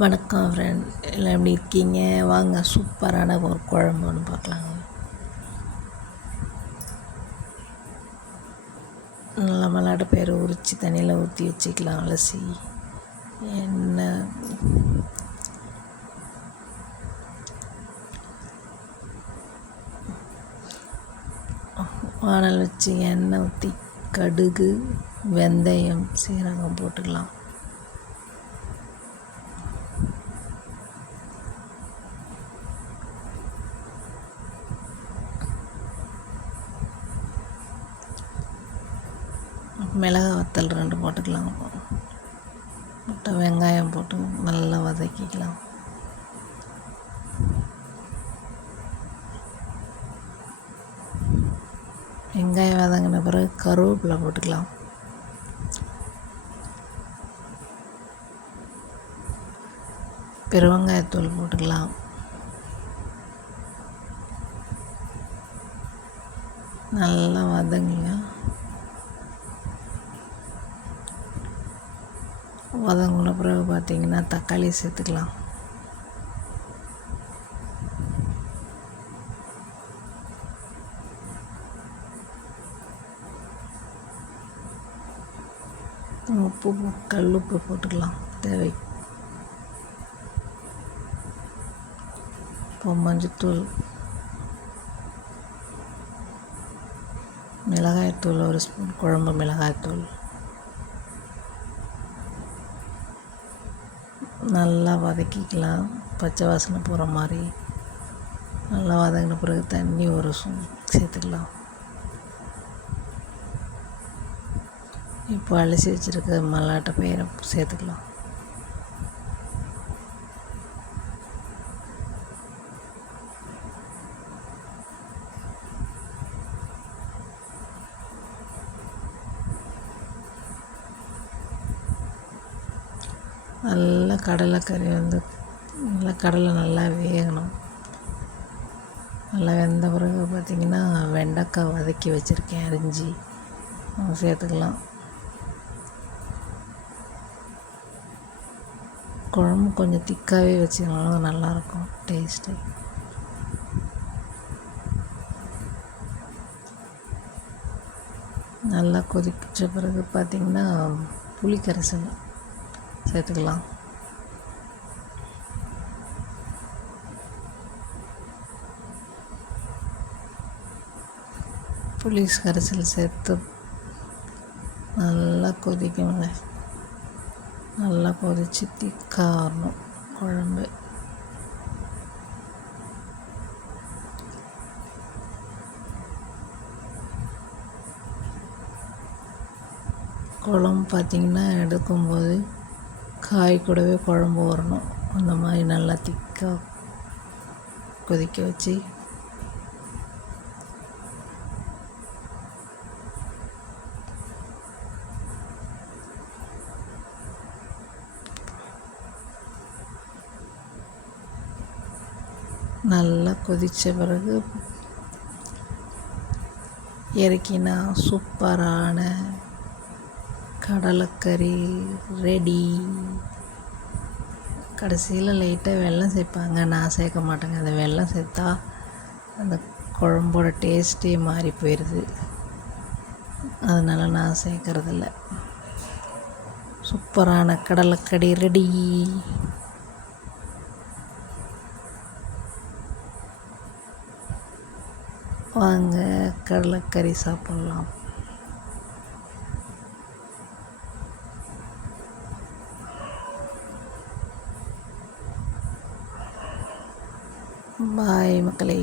வணக்கம் ஃப்ரெண்ட் எல்லாம் எப்படி இருக்கீங்க? வாங்க சூப்பரான ஒரு குழம்பு ஒன்று பார்க்கலாங்க. நல்லா மல்லாட்ட பேர் உரித்து தண்ணியில் ஊற்றி வச்சுக்கலாம் அலசி. எண்ணெய் வானல் வச்சு எண்ணெய் ஊற்றி கடுகு வெந்தயம் சீரகம் போட்டுக்கலாம். மிளகா வத்தல் ரெண்டு போட்டுக்கலாம் முட்டை வெங்காயம் போட்டு நல்லா வதக்கிக்கலாம். வெங்காயம் வதங்கின பிறகு கருவேப்பிலை போட்டுக்கலாம். பெருவெங்காயத்தூள் போட்டுக்கலாம். நல்லா வதங்குங்க. வதங்கின பிறகு பார்த்திங்கன்னா தக்காளி சேர்த்துக்கலாம். உப்பு கல் உப்பு போட்டுக்கலாம். தேவை. இப்போ மஞ்சத்தூள் மிளகாய்த்தூள் ஒரு ஸ்பூன் குழம்பு மிளகாய்த்தூள். நல்லா வதக்கிக்கலாம். பச்சை வாசனை போகிற மாதிரி. நல்லா வதங்கின பிறகு தண்ணி ஒரு சேர்த்துக்கலாம். இப்போ அலசி வச்சுருக்க மல்லாட்டை பயிரை சேர்த்துக்கலாம். நல்லா கடலைக்கறி வந்து நல்லா கடலை நல்லா வேகணும். நல்லா வெந்த பிறகு பார்த்திங்கன்னா வெண்டைக்காய் வதக்கி வச்சுருக்கேன் அரிஞ்சு. சேர்த்துக்கலாம். குழம்பு கொஞ்சம் திக்காகவே வச்சுக்கனாலும் நல்லாயிருக்கும் டேஸ்ட்டு. நல்லா கொதிச்ச பிறகு பார்த்திங்கன்னா புளி கரைசல் சேர்த்துக்கலாம். புளி கரைசல் சேர்த்து நல்லா கொதிக்கணுங்க. நல்லா கொதித்து திக்காகணும் குழம்பு. குழம்பு பார்த்திங்கன்னா எடுக்கும்போது காய் கூடவே குழம்பு வரணும். அந்த மாதிரி நல்லா திக்காக கொதிக்க வச்சு. நல்லா கொதித்த பிறகு இறக்கினா சூப்பரான கடலைக்கறி ரெடி. கடைசியில் லைட்டாக வெல்லம் சேர்ப்பாங்க. நான் சேர்க்க மாட்டேங்க. அந்த வெல்லம் சேர்த்தா அந்த குழம்போட டேஸ்ட்டே மாறி போயிடுது அதனால் நான் சேர்க்குறதில்ல. சூப்பரான கடலைக்கறி ரெடி. வாங்க கடலைக்கறி சாப்பிட்லாம். பாய் மக்களே